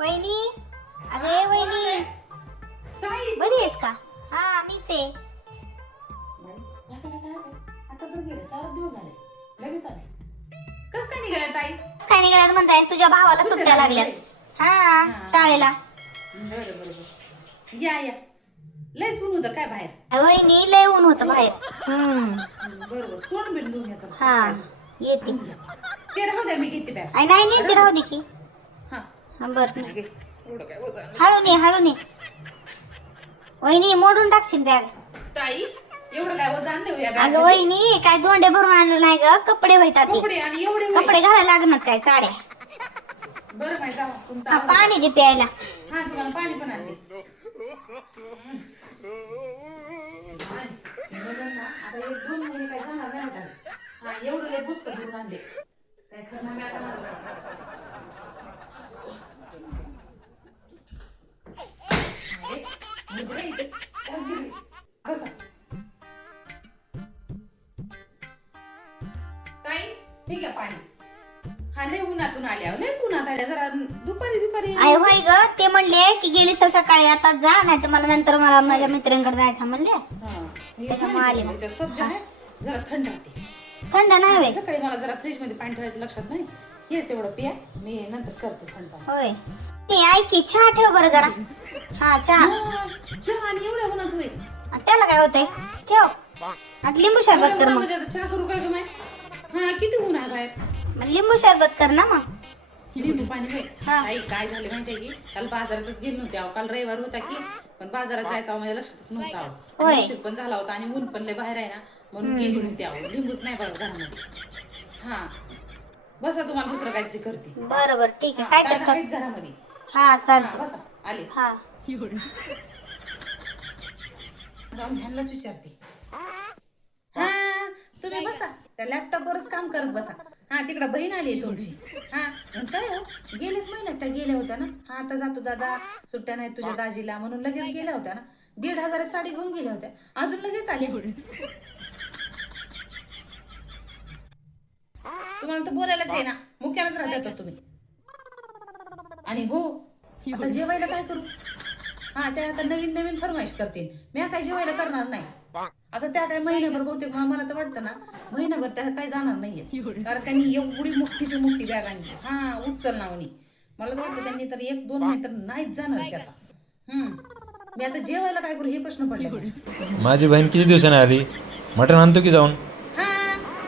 वहिनी, अगं ए वहिनी, ताई बरी आहेस का? हा मीच आहे. आता तर गेले 4 दिवस झाले. लगेच आले. कस काय निघाल्या ताई? काय निघाल्यात म्हणताय? तुझ्या भावाला सुट्ट्या लागल्यात. हा शाळेला. बरं या लयच ऊन होतं काय बाहेर? वहिनी लय ऊन होतं बाहेर. बरोबर तोंड बिंड धुवून याचं. हा येते. ते राहू द्या मी घेते बॅग. नाही नाही ते राहू दे की. हा बरं घे. एवढं काय वजन नाही. हळू ने वहिनी मोडून टाकशील बॅग. ताई एवढं काय वजन आणलं हो या अगं बॅगमध्ये? वहिनी काय दोंडे भरून आणलं नाही ग, कपडे होतात ते. कपडे आणि एवढे वय. कपडे घालायला लागणार काय साड्या? बरं काय जाऊ तुमचा हा, आवडता. पाणी दे प्यायला. हा तुम्हाला पाणी पण आणते. आता 1-2 महिने काय जाणार नाही वाटत. हा एवढं लय बुचकं घेऊन आणले. काय करणार मी आता माझं? अरे, मुद्रा इथेच. त्याच दिली. बसा. ताई, हे घ्या पाणी. हा लय उन्हातून आल्या. लयच उन्हात आल्या. जरा दुपारी आय होय ग, ते म्हणले की गेली तर सकाळी आता जा, नाही तर मला नंतर मला माझ्या मित्रांकडे जायचं म्हणले. त्याच्यामुळे आले मग. सब्जा आहे जरा थंड राहते. थंड नाही होय? सकाळी मला जरा फ्रीज मध्ये पाणी ठेवायचं लक्षात नाही. हेच एवढं पिया, मी नंतर करते थंड पाणी. होय. नाही ऐक की, चहा ठेव बरं जरा. हा चहा. चहा आणि एवढ्या उन्हात होईल. आणि त्याला काय होतंय? ठेव. आता लिंबू सरबत कर मग. चहा करू काय ग माय? हा किती ऊन आहे बाहेर. मग लिंबू सरबत कर ना मग. लिंबू पाणी होय. हा. आई काय झालं माहितीये की काल बाजारातच गेली नव्हती. काल रविवार होता की पण बाजारात जायचं माझ्या लक्षातच नव्हतं. होय. आणि उशीर पण झाला होता आणि ऊन पण लय बाहेर आहे ना म्हणून गेली नव्हती. लिंबूच नाही बघा घरामध्ये. हा बसा तुम्हाला दुसरं काहीतरी करते. बरं बरं ठीक आहे. काय दादा तर आहेत कर. घरामध्ये. हा हा, चालतं. बसा आले. हा जाऊन ह्यांनाच विचारते. हा तुम्ही बसा त्या लॅपटॉप वरच काम करत बसा. हा तिकडे बहीण आली आहे तुमची. हा काय हो गेलेच महिन्यात त्या गेल्या होत्या ना. हा आता जातो दादा सुट्ट्या नाही तुझ्या दाजीला म्हणून लगेच गेल्या होत्या ना. 1,500 साडी घेऊन गेल्या होत्या. अजून लगेच आली. तुम्हाला तर बोलायलाच आहे ना. मुख्यानच राहतात तुम्ही. आणि हो आता जेवायला काय करू? हा त्या आता नवीन फरमाईश करतील. मी काय जेवायला करणार नाही. आता त्या काय महिनाभर बहुतेक मला तर वाटतं ना महिनाभर त्या काय जाणार नाहीये. कारण त्यांनी एवढी मोठी बॅग आणली. हा उचल नावनी. मला तर वाटतं त्यांनी तर 1-2 महिने तर नाहीच जाणार ते आता. मी आता जेवायला काय करू हे प्रश्न पडले. माझी बहीण किती दिवसाने आली? मटण आणतो की जाऊन? हा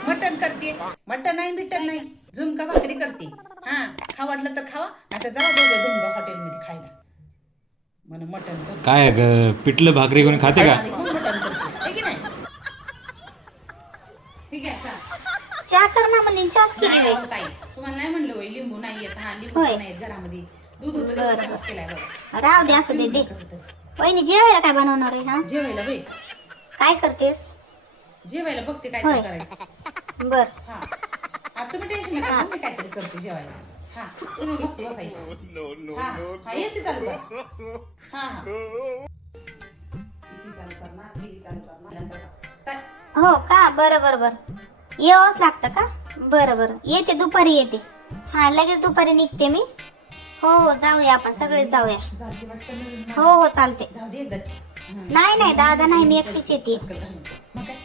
मटण करते. मटण नाही बिटन नाही झुमका भाकरी करते. हा खा वाटलं तर खावा नाही तर जावा दोघं बहीण हॉटेलमध्ये खायला. मला मटण करते. काय ग पिठलं भाकरी कोणी खाते का? मटण करते हे की नाही? ठीक आहे चहा. चहा कर ना म्हणजे चहाच केली नाही होय. अहो ताई तुम्हाला नाही म्हणलं होय लिंबू नाही येत. हा लिंबू होय. नाहीत घरामध्ये. दूध होतं तेवढं चहाच केलाय बघा. राहू दे असू दे दे. कसं तरी. वहिनी जेवायला काय बनवणार आहे? हा जेवायला होय. काय करतेस? जेवायला बघते काय होय. करायचं. बर हा आता तुम्ही टेन्शन नका मी काहीतरी करते जेवायला. हा तुम्ही मस्त बसायचं. हा एसी चालू कर. हा एसी चालू कर ना. टीव्ही चालू कर ना. हो का? बरं बरं बरं. यावंच लागतं का? बरं बरं येते दुपारी येते. हा लगेच दुपारी निघते मी. हो जाऊया आपण सगळे जाऊया. जाते वाटतं नवीन. हो हो चालते. जाऊ दे एकदाची. नाही नाही दादा नाही मी एकटीच येते. मग काय?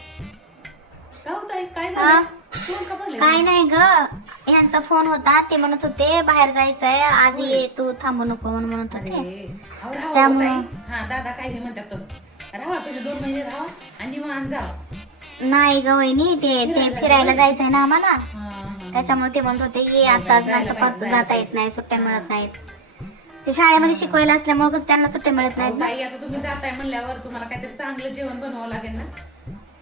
काय होत आहे? काय हा? झालं? फोन का पडले? काय नाही ग, यांचा फोन होता. ते म्हणत होते बाहेर जायचंय आज ये तू थांबू नको म्हणून म्हणत होते. अरे, अहो राहा त्यामुळे- हो ताई. हा दादा काय बी म्हणतात तसंच. राहा तुम्ही 2 महिने राहा आणि निवांत जा. नाही ग वहिनी ते फिरायला जायचंय ना आम्हाला. हा. त्याच्यामुळे ते म्हणत होते ये आताच नाही तर परत जाता येत नाही, सुट्ट्या मिळत नाहीत. ते शाळेमध्ये शिकवायला असल्यामुळे कसं त्यांना सुट्ट्या मिळत नाहीत अहो ना. ताई आता तुम्ही जाताय म्हणल्यावर तुम्हाला काहीतरी चांगलं जेवण बनवावं लागेल ना.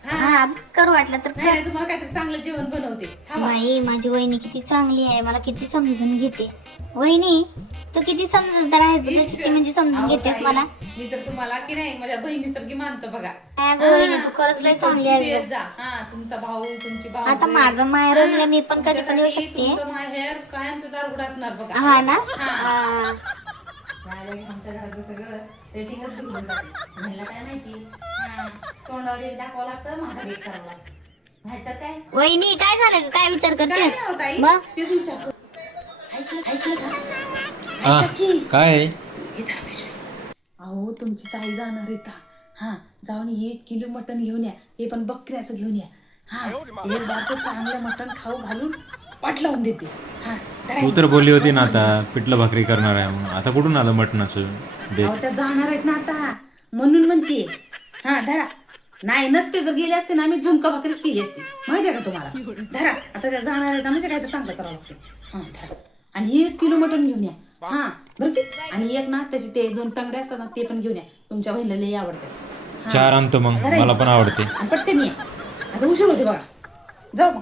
हा हा करू वाटलं तर नाही, नाही, तुम्हाला काहीतरी चांगलं जेवण बनवते. थांबा. नाही माझी वहिनी किती चांगली आहे, मला किती समजून घेते. वहिनी तू किती समजूतदार आहेस ग, किती म्हणजे समजून अहो घेतेस ताई, मला. मी तर तुम्हाला की नाही माझ्या बहिणीसारखी मानतो बघा. काय ग वहिनी तू खरंच लय चांगली आहेस येत ग. जा. हा तुमचा भाऊ तुमची भाऊ आता माझं माहेर म्हणलं मी पण कधी पण येऊ शकते. तुमचं माहेर कायमचं दारगुड असणार बघा. हा ना. हा. आमच्या घरातलं सगळं सेटिंगच बिघडून जाते. म्हणलं काय माहिती. हा. तोंडावर एक दाखवावं लागतं माघारी एक करावं लागतं. नाहीतर काय वहिनी काय झालं ग? काय विचार काय करतेस नाही होत आई. मग? तेच विचार कर. ऐकलं का हा ऐका की काय आहे? हे धरा पिशवी. अहो तुमची ताई जाणार आहे हा जाऊन 1 किलो मटण घेऊन या, ते पण बकऱ्याचं घेऊन या. हा एक बारचं चांगलं मटण खाऊ घालून पाठ लावून देते. हा धरा तू हे. तर बोलली होती ना आता पिठलं भाकरी करणार आहे म्हणून. आता कुठून आलं मटणाचं दे. अहो त्या जाणार आहेत ना आता म्हणून म्हणते. हा धरा. नाही नसते जर गेले असते ना आम्ही झुमका भाकरीच केली असते, माहिती आहे का तुम्हाला. धरा आता त्या जाणार आहेत ना, म्हणजे काय तर चांगलं करावं लागते. हा धरा. आणि 1 किलो मटण घेऊन या. हा बरं की. आणि एक ना त्याचे ते 2 तंगडे असतात ना, ते पण घेऊन या. तुमच्या बहिणीला लई आवडते. 4 आणतो मग, मला पण आवडते. आणि पटकन या, आता उशीर होते बघा. जाऊ मग.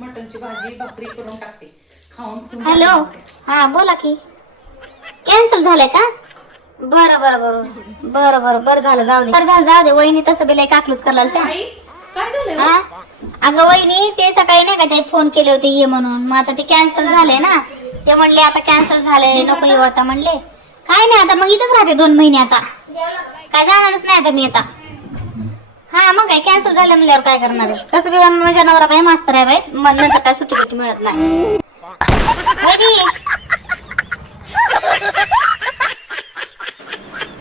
मटणची भाजी भाकरी करून टाकते खाऊन तुम्ही हॅलो हा बोला की. कॅन्सल झालंय का? बरं बरं बरं बरं बरं बरं झालं जाऊ दे. बरं झालं जाऊ दे. वहिनी तसं बिलाय काकलूत करायला त्या. आई, काय झालं हा अगं वहिनी ते सकाळी नाही का ते फोन केले होते ये म्हणून, मग आता ते कॅन्सल झाले ना. ते म्हणले आता कॅन्सल झाले नको येऊ आता म्हणले. काय नाही आता मग इथंच राहते 2 महिने आता. काय जाणारच नाही आता मी आता. हा मग काय कॅन्सल झालं म्हणल्यावर काय करणार आहे. तसं बी माझ्या नवरा बाई मास्तर आहे बाई, मग नंतर काय सुट्टी बिट्टी मिळत नाही. वहिनी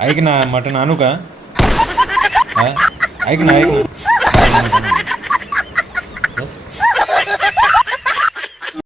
ऐक ना मटण आणू का? हा ऐक ना ऐक ना.